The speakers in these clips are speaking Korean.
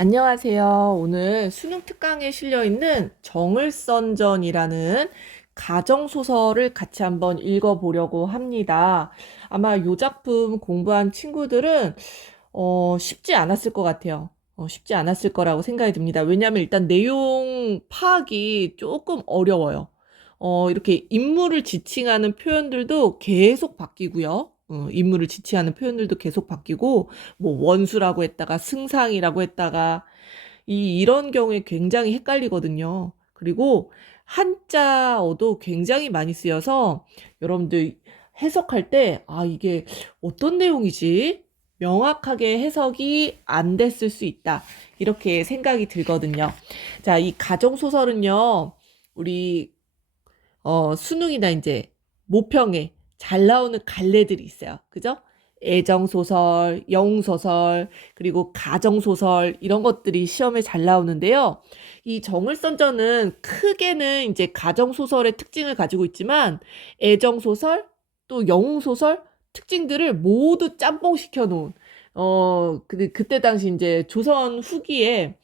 안녕하세요. 오늘 수능 특강에 실려 있는 정을선전이라는 가정소설을 같이 한번 읽어보려고 합니다. 아마 이 작품 공부한 친구들은 쉽지 않았을 것 같아요. 쉽지 않았을 거라고 생각이 듭니다. 왜냐하면 일단 내용 파악이 조금 어려워요. 이렇게 인물을 지칭하는 표현들도 계속 바뀌고요. 인물을 지칭하는 표현들도 계속 바뀌고, 뭐 원수라고 했다가 승상이라고 했다가, 이런 경우에 굉장히 헷갈리거든요. 그리고 한자어도 굉장히 많이 쓰여서 여러분들 해석할 때, 이게 어떤 내용이지? 명확하게 해석이 안 됐을 수 있다. 이렇게 생각이 들거든요. 자, 이 가정소설은요, 우리 수능이나 이제 모평에 잘 나오는 갈래들이 있어요. 그죠? 애정소설, 영웅소설, 그리고 가정소설, 이런 것들이 시험에 잘 나오는데요. 이 정을선전은 크게는 이제 가정소설의 특징을 가지고 있지만, 애정소설, 또 영웅소설 특징들을 모두 짬뽕시켜 놓은, 그때 당시 이제 조선 후기에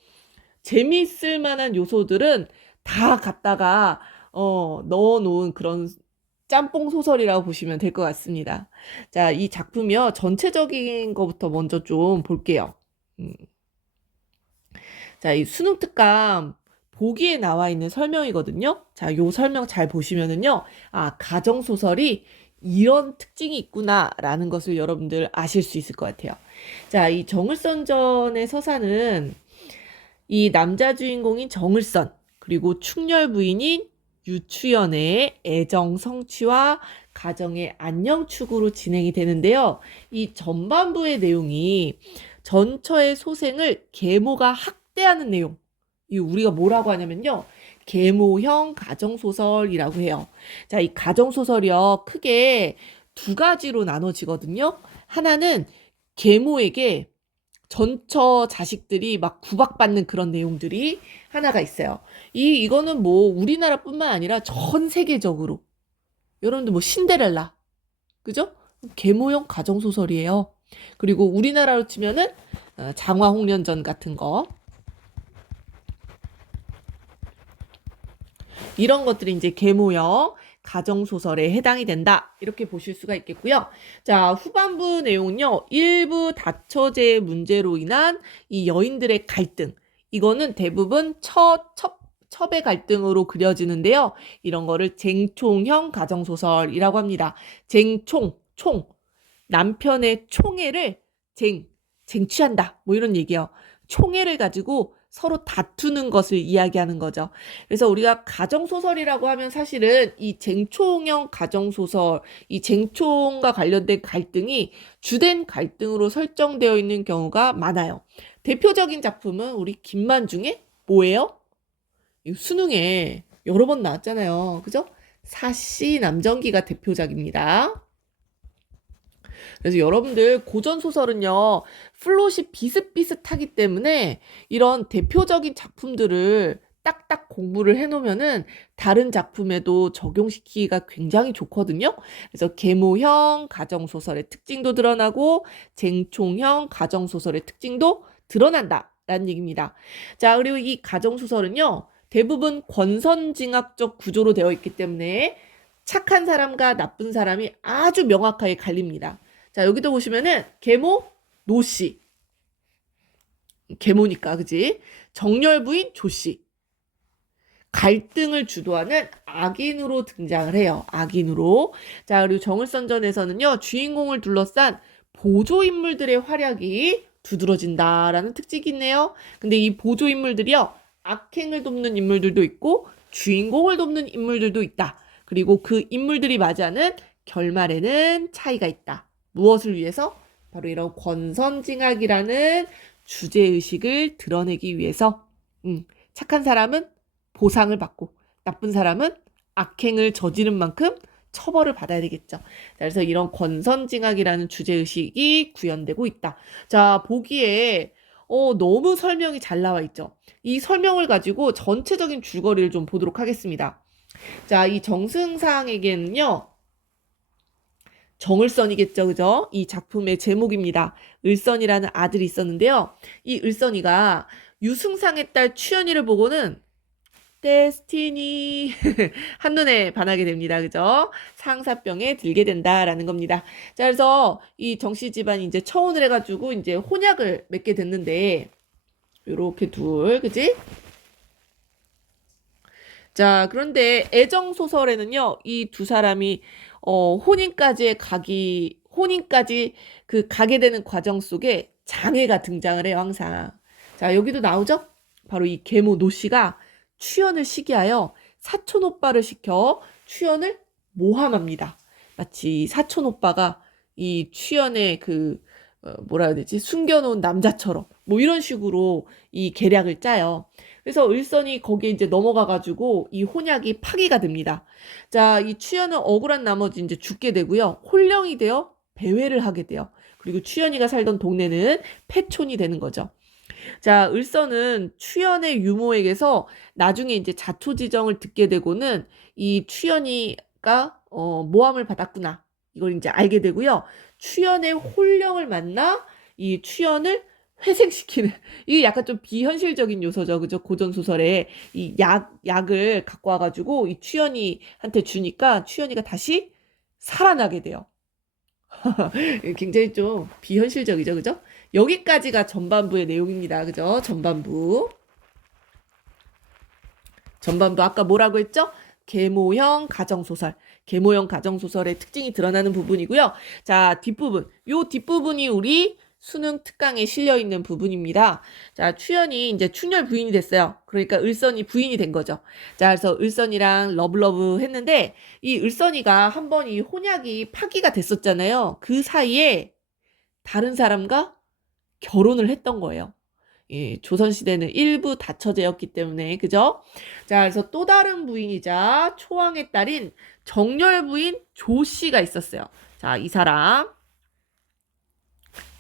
재미있을 만한 요소들은 다 갖다가 넣어놓은 그런 짬뽕 소설이라고 보시면 될 것 같습니다. 자, 이 작품이요. 전체적인 것부터 먼저 좀 볼게요. 음. 자, 이 수능 특강 보기에 나와 있는 설명이거든요. 자, 요 설명 잘 보시면은요. 가정 소설이 이런 특징이 있구나라는 것을 여러분들 아실 수 있을 것 같아요. 자, 이 정을선전의 서사는 이 남자 주인공인 정을선, 그리고 충렬 부인인 유추연의 애정 성취와 가정의 안녕 추구로 진행이 되는데요. 이 전반부의 내용이 전처의 소생을 계모가 학대하는 내용. 이 우리가 뭐라고 하냐면요. 계모형 가정소설이라고 해요. 자, 이 가정소설이요. 크게 두 가지로 나눠지거든요. 하나는 계모에게 전처 자식들이 막 구박받는 그런 내용들이 하나가 있어요. 이거는 뭐 우리나라뿐만 아니라 전 세계적으로. 여러분들 뭐 신데렐라. 그죠? 계모형 가정소설이에요. 그리고 우리나라로 치면은 장화홍련전 같은 거. 이런 것들이 이제 계모형 가정소설에 해당이 된다. 이렇게 보실 수가 있겠고요. 자, 후반부 내용은요. 일부 다처제의 문제로 인한 이 여인들의 갈등. 이거는 대부분 첩의 갈등으로 그려지는데요. 이런 거를 쟁총형 가정소설이라고 합니다. 총. 남편의 총애를 쟁취한다. 뭐 이런 얘기예요. 총애를 가지고 서로 다투는 것을 이야기하는 거죠. 그래서 우리가 가정소설이라고 하면 사실은 이 쟁총형 가정소설, 이 쟁총과 관련된 갈등이 주된 갈등으로 설정되어 있는 경우가 많아요. 대표적인 작품은 우리 김만중의 뭐예요? 수능에 여러 번 나왔잖아요. 그죠? 사시 남정기가 대표작입니다. 그래서 여러분들 고전 소설은요, 플롯이 비슷비슷하기 때문에 이런 대표적인 작품들을 딱딱 공부를 해놓으면은 다른 작품에도 적용시키기가 굉장히 좋거든요. 그래서 계모형 가정소설의 특징도 드러나고 쟁총형 가정소설의 특징도 드러난다라는 얘기입니다. 자, 그리고 이 가정소설은요, 대부분 권선징악적 구조로 되어 있기 때문에 착한 사람과 나쁜 사람이 아주 명확하게 갈립니다. 자, 여기도 보시면은 계모 노씨. 계모니까, 그지? 정열부인 조씨. 갈등을 주도하는 악인으로 등장을 해요. 악인으로. 자, 그리고 정을선전에서는요. 주인공을 둘러싼 보조인물들의 활약이 두드러진다라는 특징이 있네요. 근데 이 보조인물들이요. 악행을 돕는 인물들도 있고 주인공을 돕는 인물들도 있다. 그리고 그 인물들이 맞이하는 결말에는 차이가 있다. 무엇을 위해서? 바로 이런 권선징악이라는 주제의식을 드러내기 위해서 착한 사람은 보상을 받고 나쁜 사람은 악행을 저지른 만큼 처벌을 받아야 되겠죠. 그래서 이런 권선징악이라는 주제의식이 구현되고 있다. 자, 보기에 너무 설명이 잘 나와 있죠. 이 설명을 가지고 전체적인 줄거리를 좀 보도록 하겠습니다. 자, 이 정승상에게는요. 정을선이겠죠, 그죠? 이 작품의 제목입니다. 을선이라는 아들이 있었는데요. 이 을선이가 유승상의 딸 추연이를 보고는 데스티니 한눈에 반하게 됩니다. 그죠? 상사병에 들게 된다라는 겁니다. 자, 그래서 이 정씨 집안이 이제 처혼을 해가지고 이제 혼약을 맺게 됐는데, 요렇게 둘, 그지? 자, 그런데 애정소설에는요, 이 두 사람이, 혼인까지 그 가게 되는 과정 속에 장애가 등장을 해요, 항상. 자, 여기도 나오죠? 바로 이 계모 노 씨가 추연을 시기하여 사촌 오빠를 시켜 추연을 모함합니다. 마치 사촌 오빠가 이 추연의 뭐라 해야 되지? 숨겨놓은 남자처럼, 뭐 이런 식으로 이 계략을 짜요. 그래서 을선이 거기에 이제 넘어가가지고 이 혼약이 파기가 됩니다. 자, 이 추연은 억울한 나머지 이제 죽게 되고요. 혼령이 되어 배회를 하게 돼요. 그리고 추연이가 살던 동네는 폐촌이 되는 거죠. 자, 을선은 추연의 유모에게서 나중에 이제 자초지정을 듣게 되고는 이 추연이가 모함을 받았구나. 이걸 이제 알게 되고요. 추연의 혼령을 만나 이 추연을 회생시키는 이게 약간 좀 비현실적인 요소죠. 그죠? 고전 소설에 이 약을 갖고 와가지고 이 추연이한테 주니까 추연이가 다시 살아나게 돼요. 굉장히 좀 비현실적이죠. 그죠? 여기까지가 전반부의 내용입니다. 그죠? 전반부. 전반부 아까 뭐라고 했죠? 계모형 가정소설. 계모형 가정소설의 특징이 드러나는 부분이고요. 자, 뒷부분. 요 뒷부분이 우리 수능 특강에 실려 있는 부분입니다. 자, 추연이 이제 충렬 부인이 됐어요. 그러니까 을선이 부인이 된 거죠. 자, 그래서 을선이랑 러블러브 했는데 이 을선이가 한번 이 혼약이 파기가 됐었잖아요. 그 사이에 다른 사람과 결혼을 했던 거예요. 예, 조선시대는 일부 다처제였기 때문에, 그죠? 자, 그래서 또 다른 부인이자 초왕의 딸인 정열 부인 조씨가 있었어요. 자, 이 사람.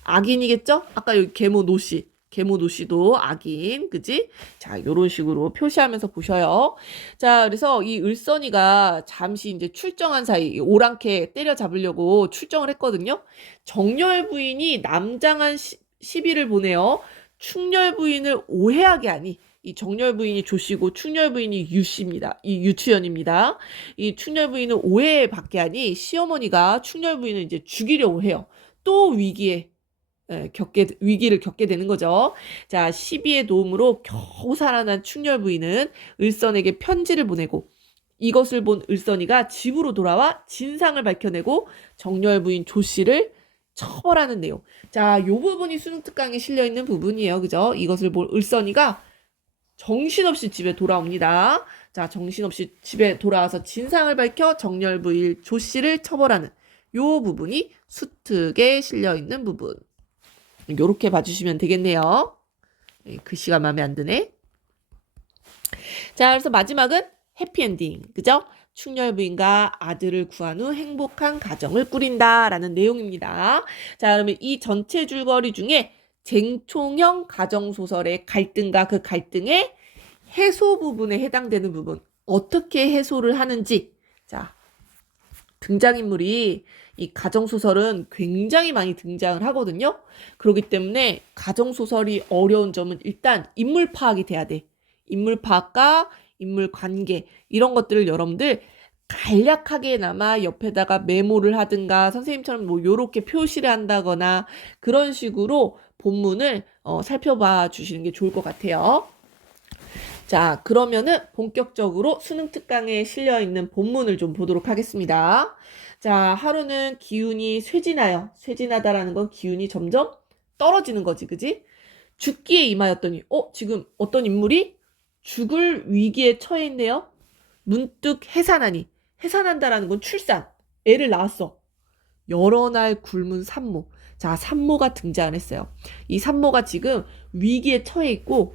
악인이겠죠? 아까 여기 계모 노씨. 계모 노씨도 악인, 그지? 자, 요런 식으로 표시하면서 보셔요. 자, 그래서 이 을선이가 잠시 이제 출정한 사이, 오랑캐 때려잡으려고 출정을 했거든요. 정열 부인이 남장한 시비를 보내요. 충렬 부인을 오해하게 하니, 이 정렬 부인이 조씨고 충렬 부인이 유씨입니다. 이 유추연입니다. 이 충렬 부인을 오해받게 하니 시어머니가 충렬 부인을 이제 죽이려고 해요. 또 위기를 겪게 되는 거죠. 자, 시비의 도움으로 겨우 살아난 충렬 부인은 을선에게 편지를 보내고 이것을 본 을선이가 집으로 돌아와 진상을 밝혀내고 정렬 부인 조씨를 처벌하는 내용. 자, 요 부분이 수능 특강에 실려 있는 부분이에요. 그죠? 이것을 본 을선이가 정신없이 집에 돌아옵니다. 자, 정신없이 집에 돌아와서 진상을 밝혀 정렬 부인 조씨를 처벌하는 요 부분이 수특에 실려 있는 부분. 요렇게 봐주시면 되겠네요. 글씨가 마음에 안 드네. 자, 그래서 마지막은 해피엔딩. 그죠? 충렬 부인과 아들을 구한 후 행복한 가정을 꾸린다라는 내용입니다. 자, 그러면 이 전체 줄거리 중에 쟁총형 가정소설의 갈등과 그 갈등의 해소 부분에 해당되는 부분, 어떻게 해소를 하는지. 자, 등장인물이 이 가정소설은 굉장히 많이 등장을 하거든요. 그렇기 때문에 가정소설이 어려운 점은 일단 인물 파악이 돼야 돼. 인물 파악과 인물 관계 이런 것들을 여러분들 간략하게나마 옆에다가 메모를 하든가 선생님처럼 뭐 요렇게 표시를 한다거나 그런 식으로 본문을 살펴봐 주시는 게 좋을 것 같아요. 자, 그러면은 본격적으로 수능 특강에 실려 있는 본문을 좀 보도록 하겠습니다. 자, 하루는 기운이 쇠진하여, 쇠진하다라는 건 기운이 점점 떨어지는 거지, 그지? 죽기에 임하였더니, 지금 어떤 인물이 죽을 위기에 처해 있네요? 문득 해산하니, 해산한다라는 건 출산, 애를 낳았어. 여러 날 굶은 산모. 자, 산모가 등장을 했어요. 이 산모가 지금 위기에 처해 있고,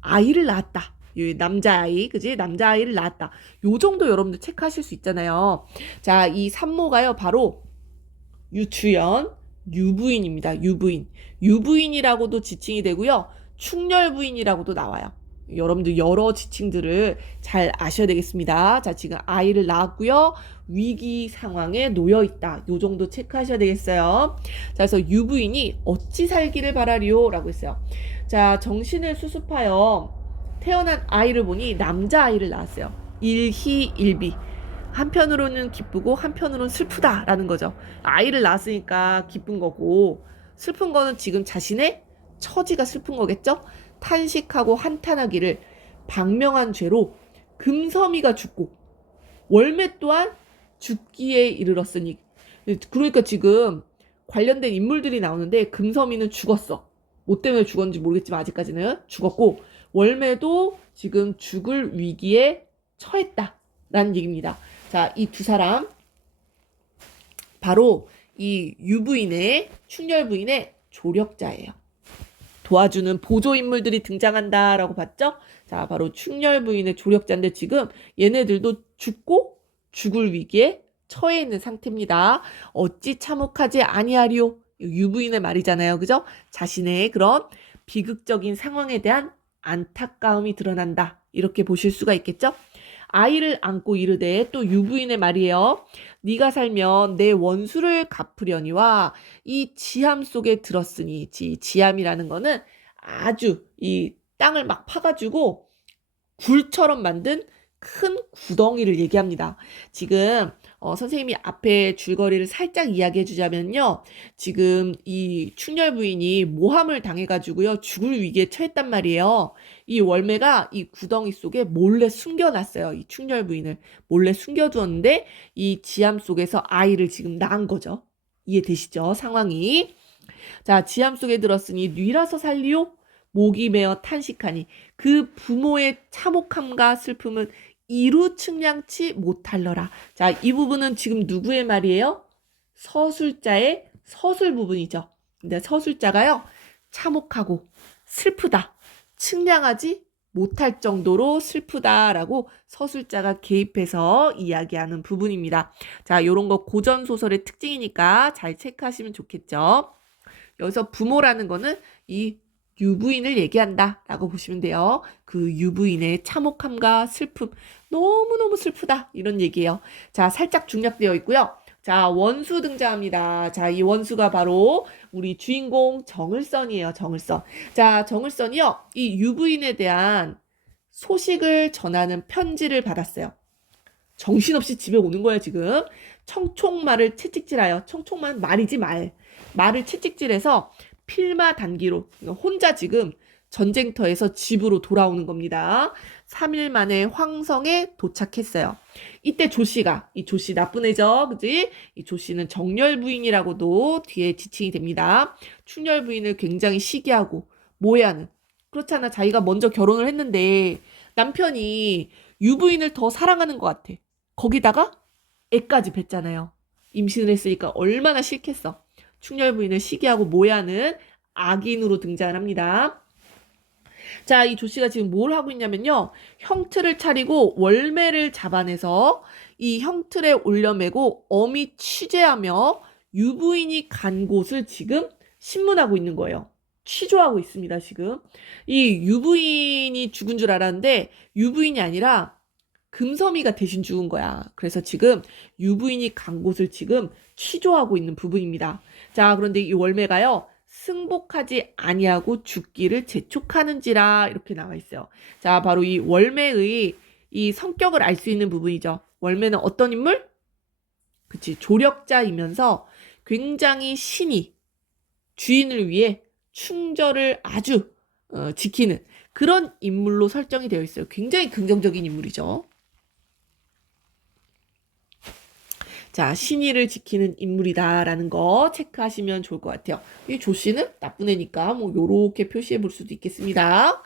아이를 낳았다. 남자아이, 그지? 남자아이를 낳았다. 요 정도 여러분들 체크하실 수 있잖아요. 자, 이 산모가요, 바로 유추연, 유부인입니다. 유부인. 유부인이라고도 지칭이 되고요. 충렬부인이라고도 나와요. 여러분들 여러 지칭들을 잘 아셔야 되겠습니다. 자, 지금 아이를 낳았고요. 위기 상황에 놓여 있다. 요 정도 체크하셔야 되겠어요. 자, 그래서 유부인이 어찌 살기를 바라리요? 라고 했어요. 자, 정신을 수습하여 태어난 아이를 보니 남자아이를 낳았어요. 일희일비. 한편으로는 기쁘고 한편으로는 슬프다라는 거죠. 아이를 낳았으니까 기쁜 거고 슬픈 거는 지금 자신의 처지가 슬픈 거겠죠? 탄식하고 한탄하기를 방명한 죄로 금섬이가 죽고 월매 또한 죽기에 이르렀으니, 그러니까 지금 관련된 인물들이 나오는데 금섬이는 죽었어. 뭐 때문에 죽었는지 모르겠지만 아직까지는 죽었고 월매도 지금 죽을 위기에 처했다라는 얘기입니다. 자, 이 두 사람 바로 이 유부인의 충렬부인의 조력자예요. 도와주는 보조 인물들이 등장한다라고 봤죠? 자, 바로 충렬부인의 조력자인데 지금 얘네들도 죽고 죽을 위기에 처해 있는 상태입니다. 어찌 참혹하지 아니하리요? 유부인의 말이잖아요. 그죠? 자신의 그런 비극적인 상황에 대한 안타까움이 드러난다. 이렇게 보실 수가 있겠죠? 아이를 안고 이르되, 또 유부인의 말이에요. 네가 살면 내 원수를 갚으려니와 이 지함 속에 들었으니, 지함이라는 거는 아주 이 땅을 막 파가지고 굴처럼 만든 큰 구덩이를 얘기합니다. 지금 선생님이 앞에 줄거리를 살짝 이야기해 주자면요. 지금 이 충렬 부인이 모함을 당해가지고요. 죽을 위기에 처했단 말이에요. 이 월매가 이 구덩이 속에 몰래 숨겨놨어요. 이 충렬 부인을 몰래 숨겨두었는데 이 지함 속에서 아이를 지금 낳은 거죠. 이해되시죠? 상황이. 자, 지함 속에 들었으니 뉘라서 살리오? 목이 메어 탄식하니 그 부모의 참혹함과 슬픔은 이루 측량치 못할러라. 자, 이 부분은 지금 누구의 말이에요? 서술자의 서술 부분이죠. 근데 서술자가요, 참혹하고 슬프다, 측량하지 못할 정도로 슬프다라고 서술자가 개입해서 이야기하는 부분입니다. 자, 요런 거 고전 소설의 특징이니까 잘 체크하시면 좋겠죠. 여기서 부모라는 거는 이 유부인을 얘기한다 라고 보시면 돼요. 그 유부인의 참혹함과 슬픔, 너무너무 슬프다, 이런 얘기예요. 자, 살짝 중략되어 있고요. 자, 원수 등장합니다. 자, 이 원수가 바로 우리 주인공 정을선이에요. 정을선. 자, 정을선이요, 이 유부인에 대한 소식을 전하는 편지를 받았어요. 정신없이 집에 오는 거예요, 지금. 청총말을 채찍질하여, 청총말 말이지 말을 채찍질해서 필마 단기로 혼자 지금 전쟁터에서 집으로 돌아오는 겁니다. 3일 만에 황성에 도착했어요. 이때 조씨가, 이 조씨 나쁜 애죠, 그지? 이 조씨는 정열부인이라고도 뒤에 지칭이 됩니다. 충렬부인을 굉장히 시기하고 모해하는, 그렇잖아, 자기가 먼저 결혼을 했는데 남편이 유부인을 더 사랑하는 것 같아. 거기다가 애까지 뵀잖아요. 임신을 했으니까 얼마나 싫겠어. 충렬부인을 시기하고 모해하는 악인으로 등장합니다. 자, 이 조씨가 지금 뭘 하고 있냐면요. 형틀을 차리고 월매를 잡아내서 이 형틀에 올려매고 어미 취재하며 유부인이 간 곳을 지금 신문하고 있는 거예요. 취조하고 있습니다, 지금. 이 유부인이 죽은 줄 알았는데 유부인이 아니라 금섬이가 대신 죽은 거야. 그래서 지금 유부인이 간 곳을 지금 취조하고 있는 부분입니다. 자, 그런데 이 월매가요, 승복하지 아니하고 죽기를 재촉하는지라, 이렇게 나와 있어요. 자, 바로 이 월매의 이 성격을 알 수 있는 부분이죠. 월매는 어떤 인물? 그치, 조력자이면서 굉장히 신이 주인을 위해 충절을 아주 지키는 그런 인물로 설정이 되어 있어요. 굉장히 긍정적인 인물이죠. 자, 신의를 지키는 인물이다라는 거 체크하시면 좋을 것 같아요. 이 조씨는 나쁜 애니까 뭐 요렇게 표시해 볼 수도 있겠습니다.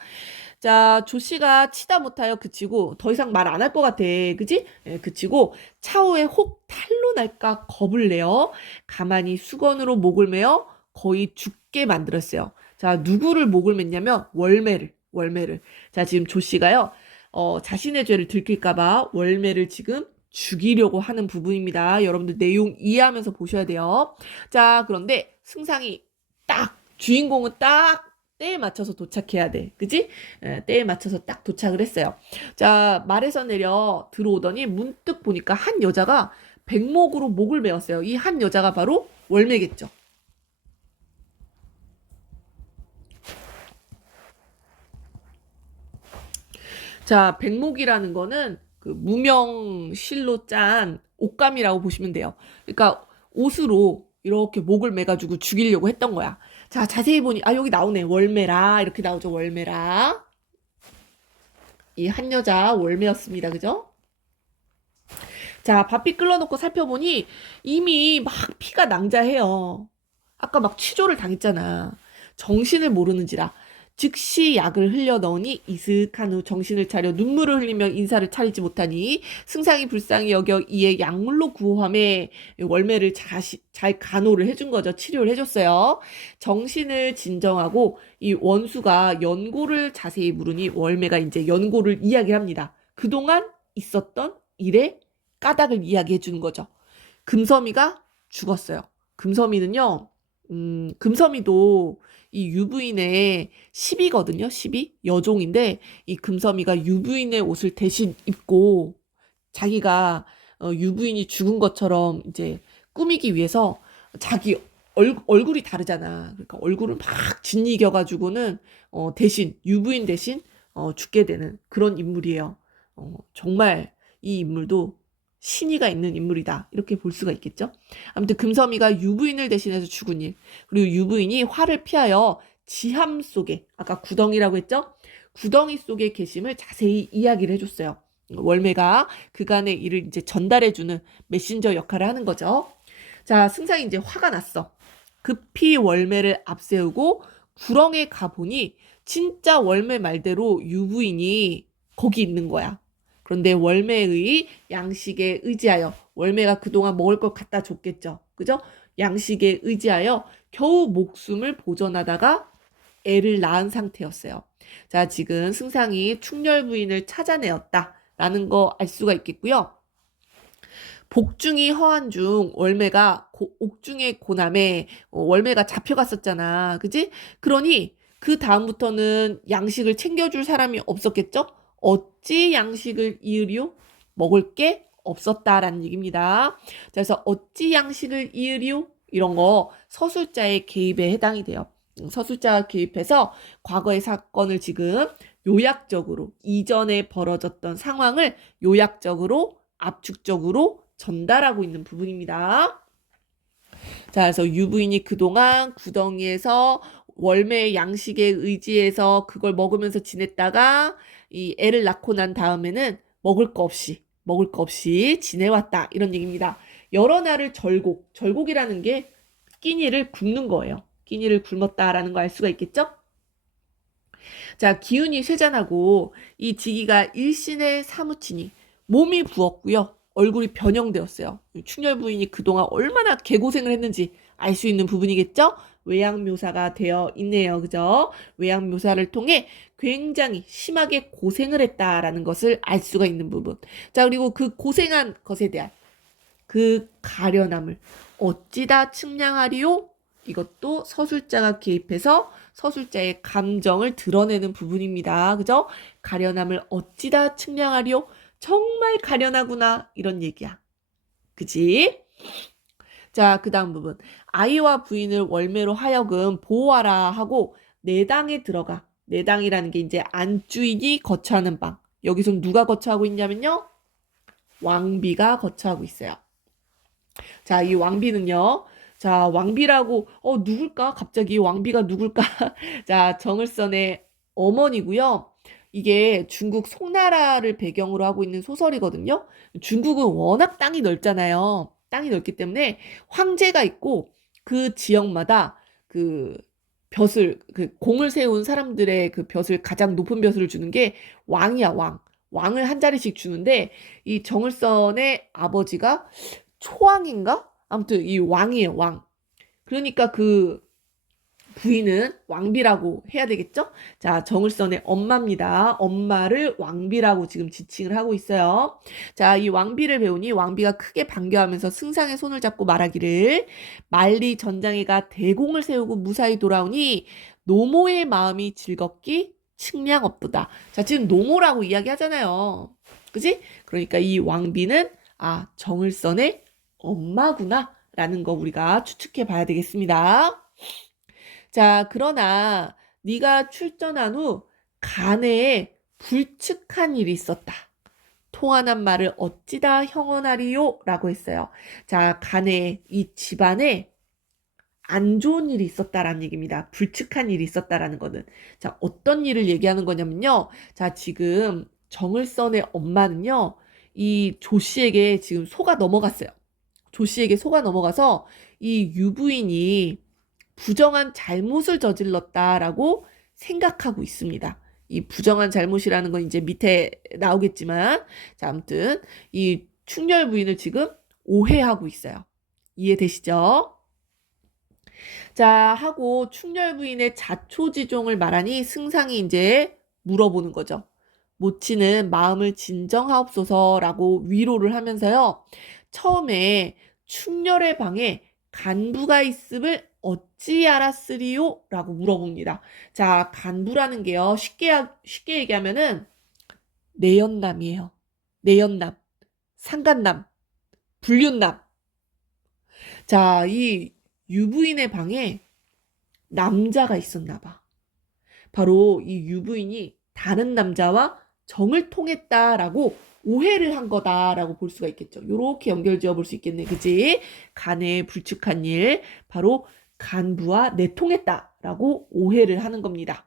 자, 조씨가 치다 못하여 그치고 더 이상 말 안 할 것 같아. 그지? 예, 그치고 차후에 혹 탈로 날까 겁을 내어 가만히 수건으로 목을 메어 거의 죽게 만들었어요. 자, 누구를 목을 맸냐면 월매를. 자, 지금 조씨가요, 자신의 죄를 들킬까봐 월매를 지금 죽이려고 하는 부분입니다. 여러분들 내용 이해하면서 보셔야 돼요. 자, 그런데 승상이 주인공은 딱 때에 맞춰서 도착해야 돼. 그지? 때에 맞춰서 딱 도착을 했어요. 자, 말에서 내려 들어오더니 문득 보니까 한 여자가 백목으로 목을 메었어요. 이 한 여자가 바로 월매겠죠. 자, 백목이라는 거는 그 무명실로 짠 옷감이라고 보시면 돼요. 그러니까 옷으로 이렇게 목을 매가지고 죽이려고 했던 거야. 자, 자세히 보니, 아, 여기 나오네. 월매라. 이렇게 나오죠. 월매라. 이 한 여자 월매였습니다. 그죠? 자, 바삐 끌어놓고 살펴보니 이미 막 피가 낭자해요. 아까 막 취조를 당했잖아. 정신을 모르는지라 즉시 약을 흘려 넣으니 이슥한 후 정신을 차려 눈물을 흘리며 인사를 차리지 못하니 승상이 불쌍히 여겨 이에 약물로 구호함에 월매를 잘 간호를 해준 거죠. 치료를 해줬어요. 정신을 진정하고 이 원수가 연고를 자세히 물으니 월매가 이제 연고를 이야기합니다. 그동안 있었던 일에 까닭을 이야기해 주는 거죠. 금섬이가 죽었어요. 금섬이는요, 금섬이도 이 유부인의 시비거든요. 시비? 여종인데, 이 금섬이가 유부인의 옷을 대신 입고 자기가 유부인이 죽은 것처럼 이제 꾸미기 위해서 자기 얼굴이 다르잖아. 그러니까 얼굴을 막 짓이겨가지고는 대신, 유부인 대신 죽게 되는 그런 인물이에요. 정말 이 인물도 신의가 있는 인물이다. 이렇게 볼 수가 있겠죠. 아무튼 금섬이가 유부인을 대신해서 죽은 일. 그리고 유부인이 화를 피하여 지함 속에, 아까 구덩이라고 했죠? 구덩이 속에 계심을 자세히 이야기를 해줬어요. 월매가 그간의 일을 이제 전달해주는 메신저 역할을 하는 거죠. 자, 승상이 이제 화가 났어. 급히 월매를 앞세우고 구렁에 가보니 진짜 월매 말대로 유부인이 거기 있는 거야. 그런데 월매의 양식에 의지하여, 월매가 그동안 먹을 걸 갖다 줬겠죠. 그죠? 양식에 의지하여 겨우 목숨을 보존하다가 애를 낳은 상태였어요. 자, 지금 승상이 충렬 부인을 찾아내었다라는 거 알 수가 있겠고요. 복중이 허한 중 월매가 옥중의 고남에 월매가 잡혀갔었잖아. 그지? 그러니 그 다음부터는 양식을 챙겨줄 사람이 없었겠죠? 어찌 양식을 이으리오? 먹을 게 없었다라는 얘기입니다. 그래서 어찌 양식을 이으리오? 이런 거 서술자의 개입에 해당이 돼요. 서술자가 개입해서 과거의 사건을 지금 요약적으로 이전에 벌어졌던 상황을 요약적으로 압축적으로 전달하고 있는 부분입니다. 자, 그래서 유부인이 그동안 구덩이에서 월매의 양식에 의지해서 그걸 먹으면서 지냈다가 이 애를 낳고 난 다음에는 먹을 거 없이 지내왔다. 이런 얘기입니다. 여러 날을 절곡이라는 게 끼니를 굶는 거예요. 끼니를 굶었다라는 거 알 수가 있겠죠? 자, 기운이 쇠잔하고 이 지기가 일신에 사무치니 몸이 부었고요. 얼굴이 변형되었어요. 충렬 부인이 그동안 얼마나 개고생을 했는지 알 수 있는 부분이겠죠? 외양 묘사가 되어 있네요. 그죠? 외양 묘사를 통해 굉장히 심하게 고생을 했다라는 것을 알 수가 있는 부분. 자, 그리고 그 고생한 것에 대한 그 가련함을 어찌다 측량하리요? 이것도 서술자가 개입해서 서술자의 감정을 드러내는 부분입니다. 그죠? 가련함을 어찌다 측량하리요? 정말 가련하구나. 이런 얘기야. 그지? 자, 그 다음 부분. 아이와 부인을 월매로 하여금 보호하라 하고 내당에 들어가. 내당이라는 게 이제 안주인이 거처하는 방. 여기서 누가 거처하고 있냐면요. 왕비가 거처하고 있어요. 자, 이 왕비는요. 자, 왕비라고 누굴까? 갑자기 왕비가 누굴까? 자, 정을선의 어머니고요. 이게 중국 송나라를 배경으로 하고 있는 소설이거든요. 중국은 워낙 땅이 넓잖아요. 땅이 넓기 때문에 황제가 있고 그 지역마다 그 벼슬, 그 공을 세운 사람들의 그 벼슬, 가장 높은 벼슬을 주는 게 왕이야, 왕. 왕을 한 자리씩 주는데 이 정을선의 아버지가 초왕인가? 아무튼 이 왕이에요, 왕. 그러니까 그 부인은 왕비라고 해야 되겠죠? 자, 정을선의 엄마입니다. 엄마를 왕비라고 지금 지칭을 하고 있어요. 자, 이 왕비를 배우니 왕비가 크게 반겨하면서 승상의 손을 잡고 말하기를, 만리 전장에가 대공을 세우고 무사히 돌아오니 노모의 마음이 즐겁기 측량 없도다. 자, 지금 노모라고 이야기하잖아요. 그지? 그러니까 이 왕비는 정을선의 엄마구나 라는 거 우리가 추측해 봐야 되겠습니다. 자, 그러나 네가 출전한 후 간해에 불측한 일이 있었다. 통한한 말을 어찌다 형언하리요? 라고 했어요. 자, 간에 이 집안에 안 좋은 일이 있었다라는 얘기입니다. 불측한 일이 있었다라는 거는. 자, 어떤 일을 얘기하는 거냐면요. 자, 지금 정을선의 엄마는요. 이 조씨에게 지금 속아 넘어갔어요. 조씨에게 속아 넘어가서 이 유부인이 부정한 잘못을 저질렀다라고 생각하고 있습니다. 이 부정한 잘못이라는 건 이제 밑에 나오겠지만, 자, 아무튼 이 충렬 부인을 지금 오해하고 있어요. 이해되시죠? 자, 하고 충렬 부인의 자초지종을 말하니 승상이 이제 물어보는 거죠. 모치는 마음을 진정하옵소서라고 위로를 하면서요. 처음에 충렬의 방에 간부가 있음을 어찌 알았으리요? 라고 물어봅니다. 자, 간부라는 게요. 쉽게 얘기하면은 내연남이에요. 내연남, 상간남, 불륜남. 자, 이 유부인의 방에 남자가 있었나 봐. 바로 이 유부인이 다른 남자와 정을 통했다라고 오해를 한 거다라고 볼 수가 있겠죠. 요렇게 연결지어 볼 수 있겠네. 그치? 간에 불측한 일, 바로 간부와 내통했다라고 오해를 하는 겁니다.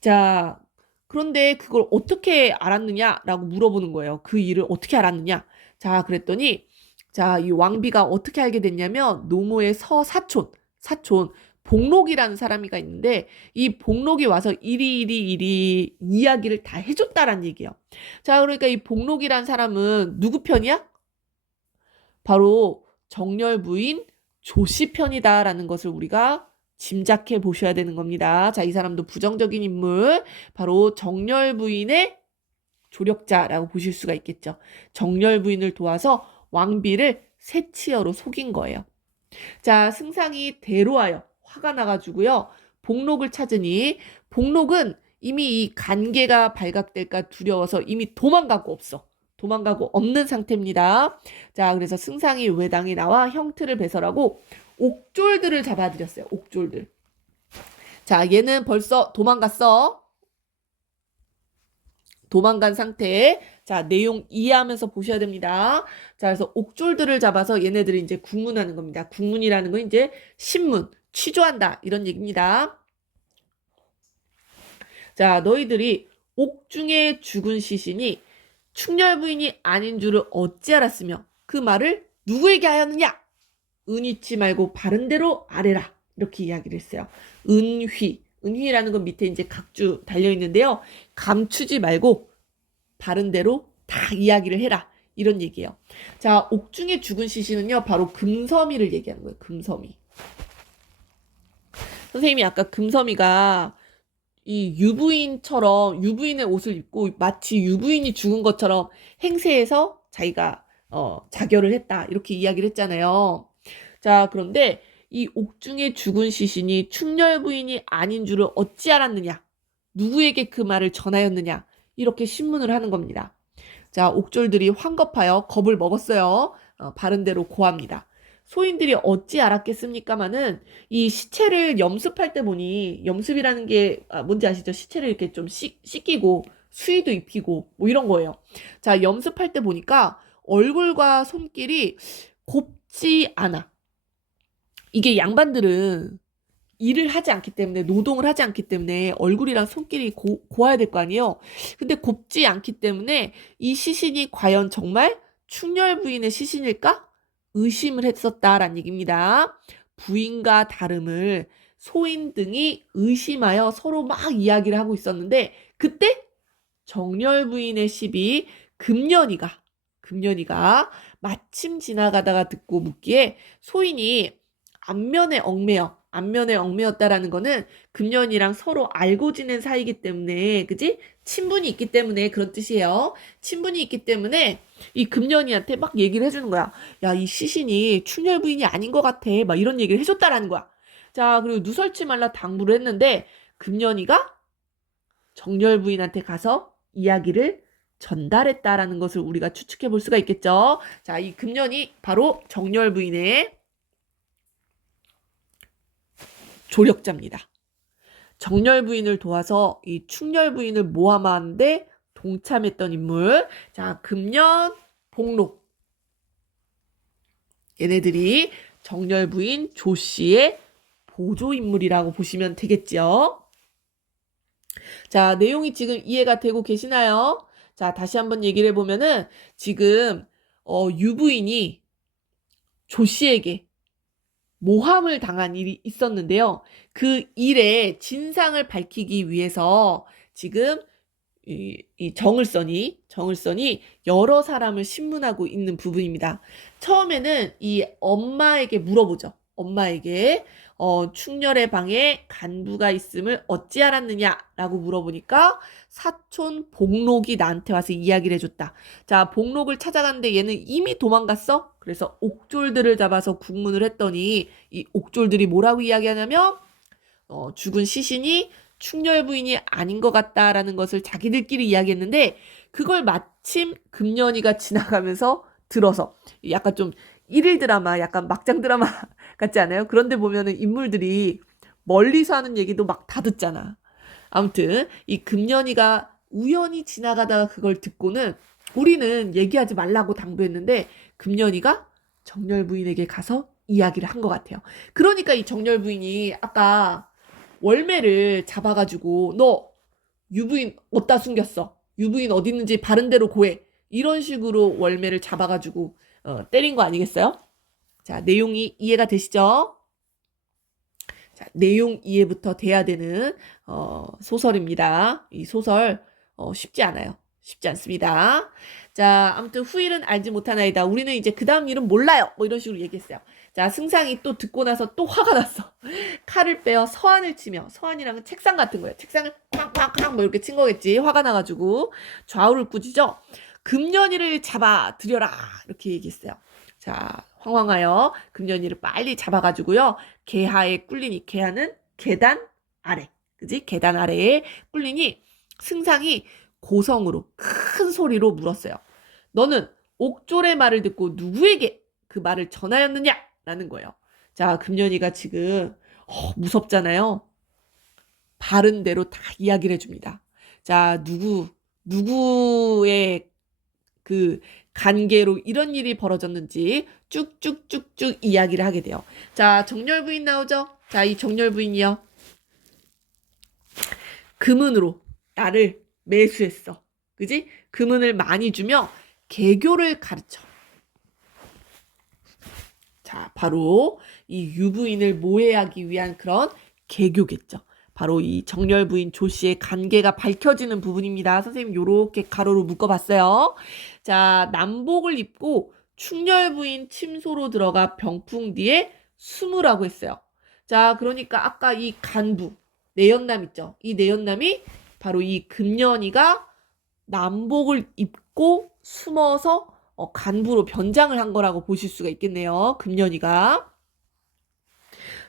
자, 그런데 그걸 어떻게 알았느냐라고 물어보는 거예요. 그 일을 어떻게 알았느냐? 자, 그랬더니 자, 이 왕비가 어떻게 알게 됐냐면 노모의 사촌 복록이라는 사람이가 있는데 이 복록이 와서 이리 이야기를 다 해줬다라는 얘기예요. 자, 그러니까 이 복록이라는 사람은 누구 편이야? 바로 정렬 부인 조씨 편이다라는 것을 우리가 짐작해 보셔야 되는 겁니다. 자, 이 사람도 부정적인 인물, 바로 정렬 부인의 조력자라고 보실 수가 있겠죠. 정렬 부인을 도와서 왕비를 새치어로 속인 거예요. 자, 승상이 대로하여 화가 나가지고요. 복록을 찾으니 복록은 이미 이 관계가 발각될까 두려워서 이미 도망가고 없는 상태입니다. 자, 그래서 승상이 외당에 나와 형틀을 배설하고 옥졸들을 잡아들였어요. 옥졸들. 자, 얘는 벌써 도망간 상태에 자, 내용 이해하면서 보셔야 됩니다. 자, 그래서 옥졸들을 잡아서 얘네들이 이제 국문하는 겁니다. 국문이라는 건 이제 신문, 취조한다 이런 얘기입니다. 자, 너희들이 옥중에 죽은 시신이 충렬 부인이 아닌 줄을 어찌 알았으며 그 말을 누구에게 하였느냐? 은휘치 말고 바른 대로 아뢰라. 이렇게 이야기를 했어요. 은휘라는 건 밑에 이제 각주 달려 있는데요. 감추지 말고 바른 대로 다 이야기를 해라. 이런 얘기예요. 자, 옥중에 죽은 시신은요. 바로 금섬이를 얘기하는 거예요. 금섬이. 선생님이 아까 금섬이가 이 유부인의 옷을 입고 마치 유부인이 죽은 것처럼 행세해서 자기가 자결을 했다. 이렇게 이야기를 했잖아요. 자, 그런데 이 옥중에 죽은 시신이 충렬 부인이 아닌 줄을 어찌 알았느냐? 누구에게 그 말을 전하였느냐? 이렇게 신문을 하는 겁니다. 자, 옥졸들이 황급하여 겁을 먹었어요. 바른 대로 고합니다. 소인들이 어찌 알았겠습니까마는 이 시체를 염습할 때 보니 염습이라는 게 뭔지 아시죠? 시체를 이렇게 좀 씻기고 수의도 입히고 뭐 이런 거예요. 자, 염습할 때 보니까 얼굴과 손길이 곱지 않아. 이게 양반들은 일을 하지 않기 때문에 노동을 하지 않기 때문에 얼굴이랑 손길이 고와야 될 거 아니에요. 근데 곱지 않기 때문에 이 시신이 과연 정말 충렬 부인의 시신일까? 의심을 했었다라는 얘기입니다. 부인과 다름을 소인 등이 의심하여 서로 막 이야기를 하고 있었는데 그때 정렬 부인의 시비 금년이가 마침 지나가다가 듣고 묻기에 소인이 안면에 얽매였다라는 거는 금년이랑 서로 알고 지낸 사이이기 때문에, 그지? 친분이 있기 때문에 그런 뜻이에요. 친분이 있기 때문에 이 금년이한테 막 얘기를 해주는 거야. 야, 이 시신이 충렬 부인이 아닌 것 같아. 막 이런 얘기를 해줬다라는 거야. 자, 그리고 누설치 말라 당부를 했는데 금년이가 정열 부인한테 가서 이야기를 전달했다라는 것을 우리가 추측해 볼 수가 있겠죠. 자, 이 금년이 바로 정열 부인의 조력자입니다. 정열 부인을 도와서 이 충렬 부인을 모함하는데 동참했던 인물. 자, 금년, 복록. 얘네들이 정열 부인 조 씨의 보조 인물이라고 보시면 되겠죠. 자, 내용이 지금 이해가 되고 계시나요? 자, 다시 한번 얘기를 해보면은 지금 유부인이 조 씨에게 모함을 당한 일이 있었는데요. 그 일의 진상을 밝히기 위해서 지금 이 정을선이 여러 사람을 신문하고 있는 부분입니다. 처음에는 이 엄마에게 물어보죠. 엄마에게 충렬의 방에 간부가 있음을 어찌 알았느냐라고 물어보니까 사촌 복록이 나한테 와서 이야기를 해줬다. 자, 복록을 찾아갔는데 얘는 이미 도망갔어. 그래서 옥졸들을 잡아서 국문을 했더니 이 옥졸들이 뭐라고 이야기하냐면 죽은 시신이 충렬 부인이 아닌 것 같다라는 것을 자기들끼리 이야기했는데 그걸 마침 금년이가 지나가면서 들어서 약간 좀 일일 드라마, 약간 막장 드라마 같지 않아요? 그런데 보면은 인물들이 멀리서 하는 얘기도 막 다 듣잖아. 아무튼 이 금년이가 우연히 지나가다가 그걸 듣고는 우리는 얘기하지 말라고 당부했는데 금년이가 정열 부인에게 가서 이야기를 한 것 같아요. 그러니까 이 정열 부인이 아까 월매를 잡아가지고 너 유부인 어디다 숨겼어? 유부인 어디 있는지 바른 대로 고해. 이런 식으로 월매를 잡아가지고 때린 거 아니겠어요? 자, 내용이 이해가 되시죠? 자, 내용 이해부터 돼야 되는 소설입니다. 이 소설 쉽지 않아요. 쉽지 않습니다. 자, 아무튼 후일은 알지 못하나이다. 우리는 이제 그 다음 일은 몰라요. 뭐 이런 식으로 얘기했어요. 자, 승상이 또 듣고 나서 또 화가 났어. 칼을 빼어 서한을 치며, 서한이랑은 책상 같은 거예요. 책상을 쾅쾅쾅 뭐 이렇게 친 거겠지. 화가 나가지고 좌우를 꾸짖어 금년이를 잡아 들여라 이렇게 얘기했어요. 자, 황황하여 금년이를 빨리 잡아가지고요. 개하에 꿀리니, 개하는 계단 아래, 그지? 계단 아래에 꿀리니 승상이 고성으로 큰 소리로 물었어요. 너는 옥졸의 말을 듣고 누구에게 그 말을 전하였느냐? 라는 거예요. 자, 금년이가 지금 무섭잖아요. 바른 대로 다 이야기를 해줍니다. 자, 누구의 그 관계로 이런 일이 벌어졌는지 쭉쭉쭉쭉 이야기를 하게 돼요. 자, 정열 부인 나오죠? 자, 이 정열 부인이요. 금은으로 나를 매수했어. 그지? 금은을 많이 주며 개교를 가르쳐. 자, 바로 이 유부인을 모해하기 위한 그런 개교겠죠. 바로 이 정열 부인 조 씨의 관계가 밝혀지는 부분입니다. 선생님 요렇게 가로로 묶어봤어요. 자, 남복을 입고 충렬 부인 침소로 들어가 병풍 뒤에 숨으라고 했어요. 자, 그러니까 아까 이 간부 내연남 있죠. 이 내연남이 바로 이 금년이가 남복을 입고 숨어서 간부로 변장을 한 거라고 보실 수가 있겠네요. 금년이가.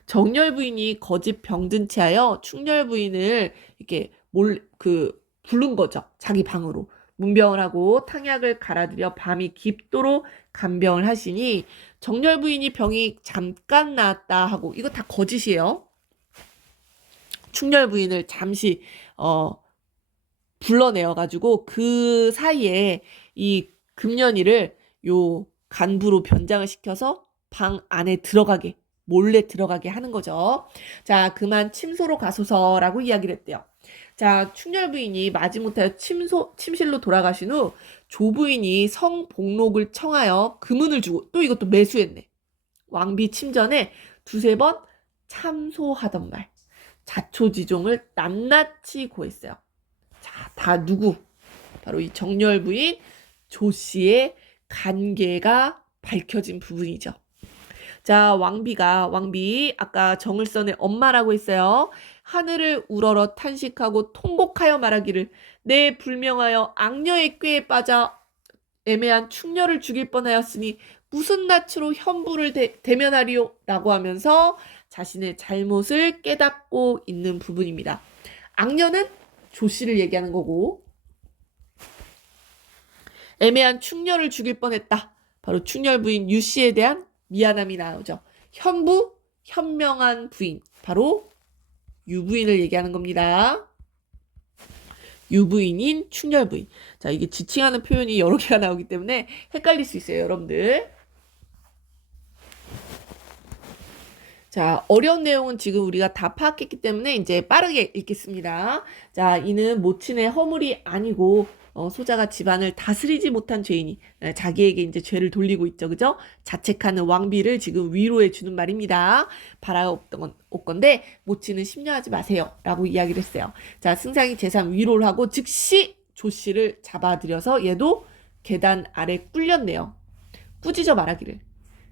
정열 부인이 거짓 병든 채하여 충렬 부인을 이렇게 부른 거죠. 자기 방으로. 문병을 하고 탕약을 갈아들여 밤이 깊도록 간병을 하시니 정열 부인이 병이 잠깐 나았다 하고 이거 다 거짓이에요. 충렬 부인을 잠시 불러내어가지고 그 사이에 이 금년이를 요 간부로 변장을 시켜서 방 안에 들어가게 몰래 들어가게 하는 거죠. 자, 그만 침소로 가소서라고 이야기를 했대요. 자, 충렬 부인이 마지못하여 침실로 돌아가신 후 조부인이 성복록을 청하여 금은을 주고 또 이것도 매수했네. 왕비 침전에 두세 번 참소하던 말. 자초지종을 낱낱이 고했어요. 자, 다 누구? 바로 이 정열 부인 조 씨의 관계가 밝혀진 부분이죠. 자, 왕비 아까 정을선의 엄마라고 했어요. 하늘을 우러러 탄식하고 통곡하여 말하기를 내 불명하여 악녀의 꾀에 빠져 애매한 충녀를 죽일 뻔하였으니 무슨 낯으로 현부를 대면하리요? 라고 하면서 자신의 잘못을 깨닫고 있는 부분입니다. 악녀는 조씨를 얘기하는 거고, 애매한 충녀를 죽일 뻔했다. 바로 충렬 부인 유씨에 대한 미안함이 나오죠. 현부, 현명한 부인, 바로 유부인을 얘기하는 겁니다. 유부인인 충렬 부인. 자, 이게 지칭하는 표현이 여러 개가 나오기 때문에 헷갈릴 수 있어요, 여러분들. 자, 어려운 내용은 지금 우리가 다 파악했기 때문에 이제 빠르게 읽겠습니다. 자, 이는 모친의 허물이 아니고 소자가 집안을 다스리지 못한 죄인이 자기에게 이제 죄를 돌리고 있죠. 그죠? 자책하는 왕비를 지금 위로해 주는 말입니다. 바라옵건데 모친은 심려하지 마세요. 라고 이야기를 했어요. 자, 승상이 재산 위로를 하고 즉시 조씨를 잡아들여서 얘도 계단 아래 꿀렸네요. 꾸짖어 말하기를.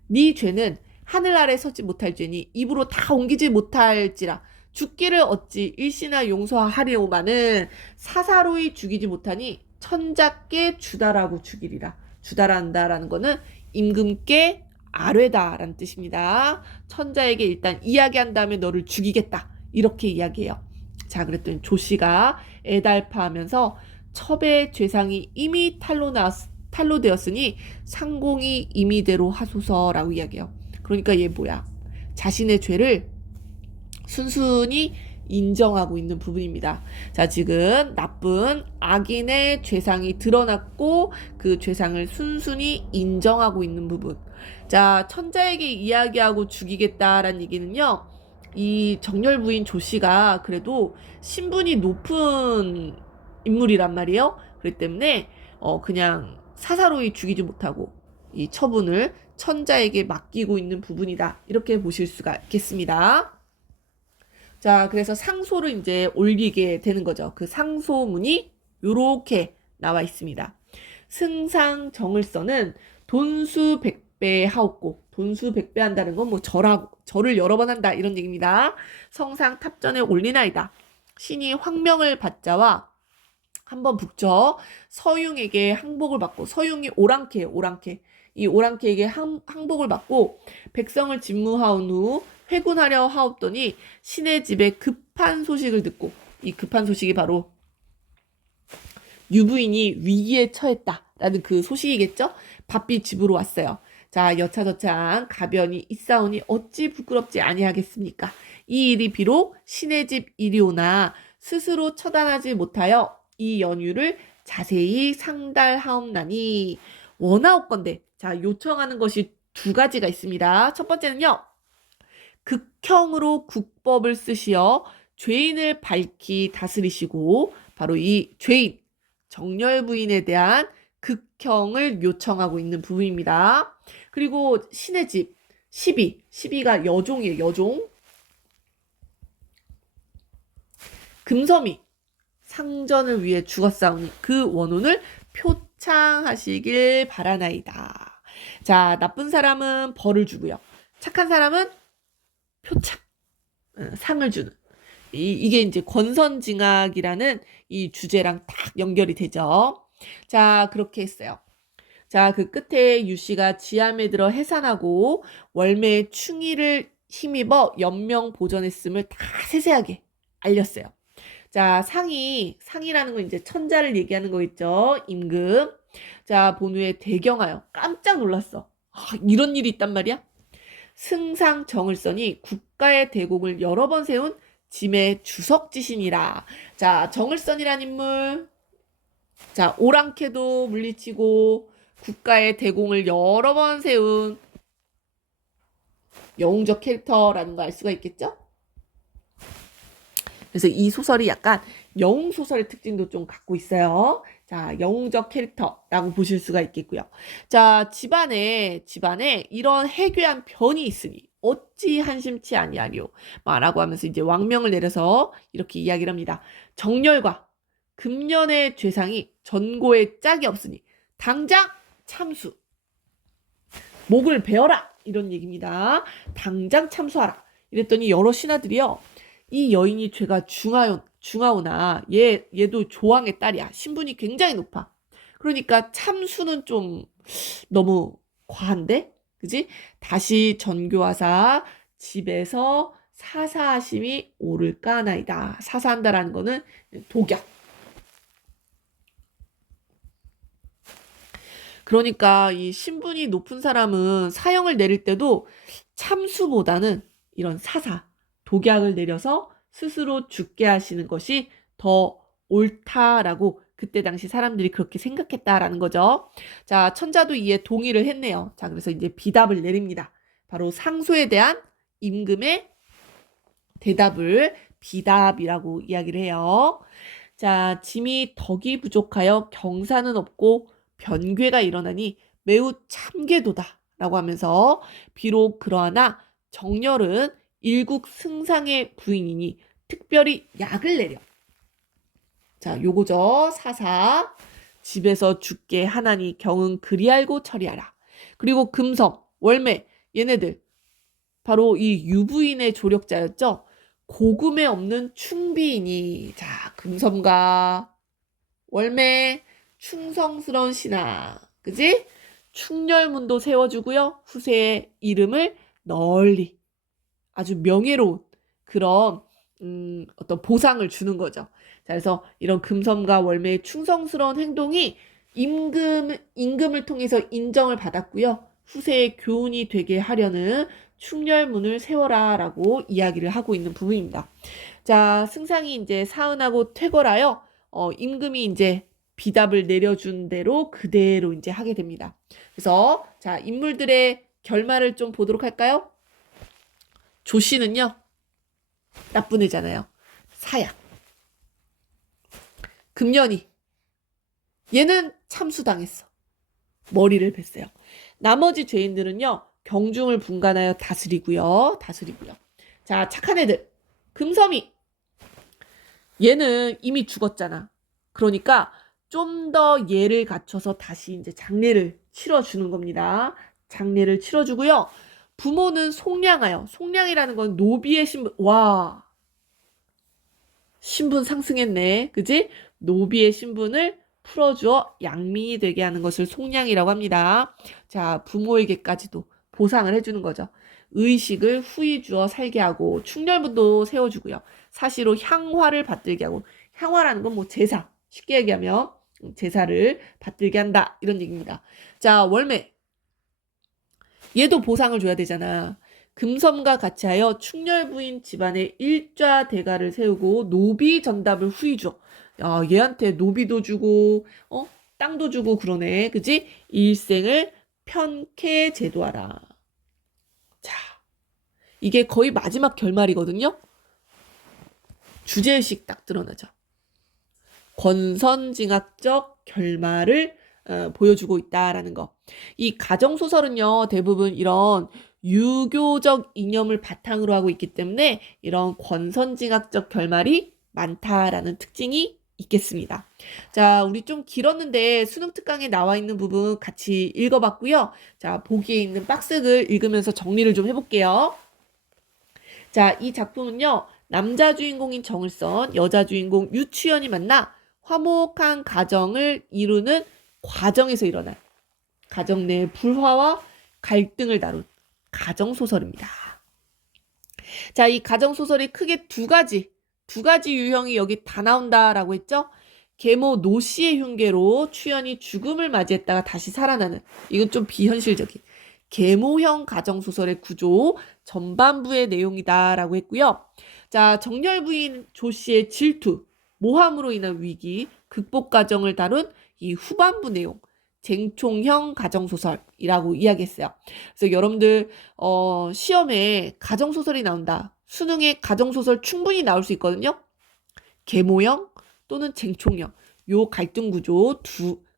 네 죄는 하늘 아래 서지 못할 죄니 입으로 다 옮기지 못할지라 죽기를 어찌 일시나 용서하리오마는 사사로이 죽이지 못하니 천자께 주다라고 죽이리라. 주다란다라는 거는 임금께 아뢰다라는 뜻입니다. 천자에게 일단 이야기한 다음에 너를 죽이겠다. 이렇게 이야기해요. 자, 그랬더니 조씨가 애달파하면서 첩의 죄상이 이미 탄로되었으니 상공이 임의대로 하소서라고 이야기해요. 그러니까 얘 뭐야? 자신의 죄를 순순히 인정하고 있는 부분입니다. 자, 지금 나쁜 악인의 죄상이 드러났고 그 죄상을 순순히 인정하고 있는 부분. 자, 천자에게 이야기하고 죽이겠다라는 얘기는요. 이 정렬 부인 조씨가 그래도 신분이 높은 인물이란 말이에요. 그렇기 때문에 그냥 사사로이 죽이지 못하고 이 처분을 천자에게 맡기고 있는 부분이다. 이렇게 보실 수가 있겠습니다. 자, 그래서 상소를 이제 올리게 되는 거죠. 그 상소문이 요렇게 나와 있습니다. 승상 정을서는 돈수 백배 하옵고, 돈수 백배 한다는 건 뭐 절을 여러 번 한다 이런 얘기입니다. 성상 탑전에 올리나이다. 신이 황명을 받자와 한번 북쳐 서융에게 항복을 받고, 서융이 오랑캐예요. 오랑캐. 이 오랑캐에게 항복을 받고 백성을 진무하온 후 회군하려 하옵더니 신의 집에 급한 소식을 듣고, 이 급한 소식이 바로 유부인이 위기에 처했다라는 그 소식이겠죠. 바삐 집으로 왔어요. 자, 여차저차한 가변이 있사오니 어찌 부끄럽지 아니하겠습니까? 이 일이 비록 신의 집 일이오나 스스로 처단하지 못하여 이 연유를 자세히 상달하옵나니 원하옵건대. 자, 요청하는 것이 두 가지가 있습니다. 첫 번째는요. 극형으로 국법을 쓰시어 죄인을 밝히 다스리시고, 바로 이 죄인, 정렬 부인에 대한 극형을 요청하고 있는 부분입니다. 그리고 신의 집, 시비가 여종이에요. 여종. 금섬이 상전을 위해 죽었사오니 그 원혼을 표창하시길 바라나이다. 자, 나쁜 사람은 벌을 주고요. 착한 사람은 표창, 상을 주는. 이게 이제 권선징악이라는 이 주제랑 딱 연결이 되죠. 자, 그렇게 했어요. 자, 그 끝에 유씨가 지함에 들어 해산하고 월매의 충의를 힘입어 연명 보전했음을 다 세세하게 알렸어요. 자, 상이라는 건 이제 천자를 얘기하는 거 있죠. 임금. 자, 본후에 대경하여 깜짝 놀랐어. 이런 일이 있단 말이야? 승상 정을선이 국가의 대공을 여러 번 세운 짐의 주석지신이라. 자, 정을선이란 인물. 자, 오랑캐도 물리치고 국가의 대공을 여러 번 세운 영웅적 캐릭터라는 거 알 수가 있겠죠? 그래서 이 소설이 약간 영웅 소설의 특징도 좀 갖고 있어요. 자, 영웅적 캐릭터라고 보실 수가 있겠고요. 자, 집안에 이런 해괴한 변이 있으니 어찌 한심치 아니하리요. 라고 하면서 이제 왕명을 내려서 이렇게 이야기를 합니다. 정렬과 금년의 죄상이 전고에 짝이 없으니 당장 참수. 목을 베어라. 이런 얘기입니다. 당장 참수하라. 이랬더니 여러 신하들이요. 이 여인이 죄가 중하오나 얘도 조왕의 딸이야. 신분이 굉장히 높아. 그러니까 참수는 좀 너무 과한데? 그지? 다시 전교하사 집에서 사사하심이 오를까나이다. 사사한다라는 거는 독약. 그러니까 이 신분이 높은 사람은 사형을 내릴 때도 참수보다는 이런 사사, 독약을 내려서 스스로 죽게 하시는 것이 더 옳다라고 그때 당시 사람들이 그렇게 생각했다라는 거죠. 자, 천자도 이에 동의를 했네요. 자, 그래서 이제 비답을 내립니다. 바로 상소에 대한 임금의 대답을 비답이라고 이야기를 해요. 자, 짐이 덕이 부족하여 경사는 없고 변괴가 일어나니 매우 참게도다 라고 하면서 비록 그러하나 정렬은 일국 승상의 부인이니 특별히 약을 내려. 자, 요거죠. 사사. 집에서 죽게 하나니 경은 그리 알고 처리하라. 그리고 금섬, 월매 얘네들 바로 이 유부인의 조력자였죠. 고금에 없는 충비이니. 자, 금섬과 월매 충성스러운 신하. 그지? 충렬문도 세워주고요. 후세의 이름을 널리 아주 명예로운 그런 어떤 보상을 주는 거죠. 자, 그래서 이런 금섬과 월매의 충성스러운 행동이 임금을 통해서 인정을 받았고요. 후세의 교훈이 되게 하려는 충렬문을 세워라 라고 이야기를 하고 있는 부분입니다. 자, 승상이 이제 사은하고 퇴거하여 임금이 이제 비답을 내려준 대로 그대로 이제 하게 됩니다. 그래서 자, 인물들의 결말을 좀 보도록 할까요? 조씨는요, 나쁜 애잖아요. 사약. 금년이. 얘는 참수당했어. 머리를 뱄어요. 나머지 죄인들은요, 경중을 분간하여 다스리고요. 자, 착한 애들. 금섬이. 얘는 이미 죽었잖아. 그러니까 좀 더 예를 갖춰서 다시 이제 장례를 치러주는 겁니다. 장례를 치러주고요. 부모는 속량하여. 속량이라는 건 노비의 신분. 와. 신분 상승했네. 그지? 노비의 신분을 풀어주어 양민이 되게 하는 것을 속량이라고 합니다. 자, 부모에게까지도 보상을 해주는 거죠. 의식을 후히 주어 살게 하고 충렬문도 세워주고요. 사시로 향화를 받들게 하고 향화라는 건 뭐 제사. 쉽게 얘기하면 제사를 받들게 한다. 이런 얘기입니다. 자, 월매. 얘도 보상을 줘야 되잖아. 금섬과 같이 하여 충렬부인 집안에 일좌 대가를 세우고 노비 전답을 후히 줘. 야, 얘한테 노비도 주고 땅도 주고 그러네. 그지? 일생을 편케 제도하라. 자, 이게 거의 마지막 결말이거든요. 주제의식 딱 드러나죠. 권선징악적 결말을 보여주고 있다라는 거. 이 가정소설은요, 대부분 이런 유교적 이념을 바탕으로 하고 있기 때문에 이런 권선징악적 결말이 많다라는 특징이 있겠습니다. 자, 우리 좀 길었는데 수능 특강에 나와 있는 부분 같이 읽어봤고요. 자, 보기에 있는 박스를 읽으면서 정리를 좀 해볼게요. 자, 이 작품은요, 남자 주인공인 정을선, 여자 주인공 유추연이 만나 화목한 가정을 이루는 과정에서 일어난 가정 내 불화와 갈등을 다룬 가정소설입니다. 자, 이 가정소설이 크게 두 가지 유형이 여기 다 나온다라고 했죠? 계모 노씨의 흉계로 추연이 죽음을 맞이했다가 다시 살아나는, 이건 좀 비현실적인 계모형 가정소설의 구조 전반부의 내용이다라고 했고요. 자, 정렬부인 조씨의 질투, 모함으로 인한 위기, 극복 과정을 다룬 이 후반부 내용, 쟁총형 가정소설이라고 이야기했어요. 그래서 여러분들 시험에 가정소설이 나온다. 수능에 가정소설 충분히 나올 수 있거든요. 계모형 또는 쟁총형. 요 갈등 구조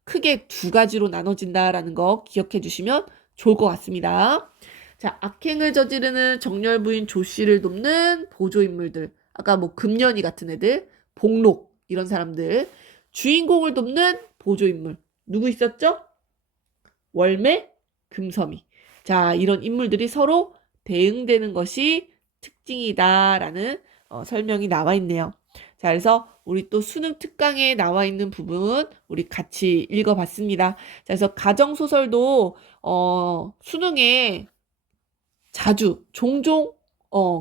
크게 두 가지로 나눠진다라는 거 기억해 주시면 좋을 것 같습니다. 자, 악행을 저지르는 정렬부인 조씨를 돕는 보조인물들. 아까 뭐 금년이 같은 애들, 복록 이런 사람들. 주인공을 돕는 보조인물. 누구 있었죠? 월매, 금섬이. 자, 이런 인물들이 서로 대응되는 것이 특징이다라는 설명이 나와 있네요. 자, 그래서 우리 또 수능 특강에 나와 있는 부분 우리 같이 읽어봤습니다. 자, 그래서 가정소설도 수능에 종종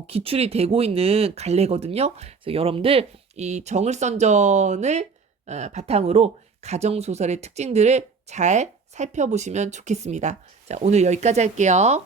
기출이 되고 있는 갈래거든요. 그래서 여러분들 이 정을선전을 바탕으로 가정소설의 특징들을 잘 살펴보시면 좋겠습니다. 자, 오늘 여기까지 할게요.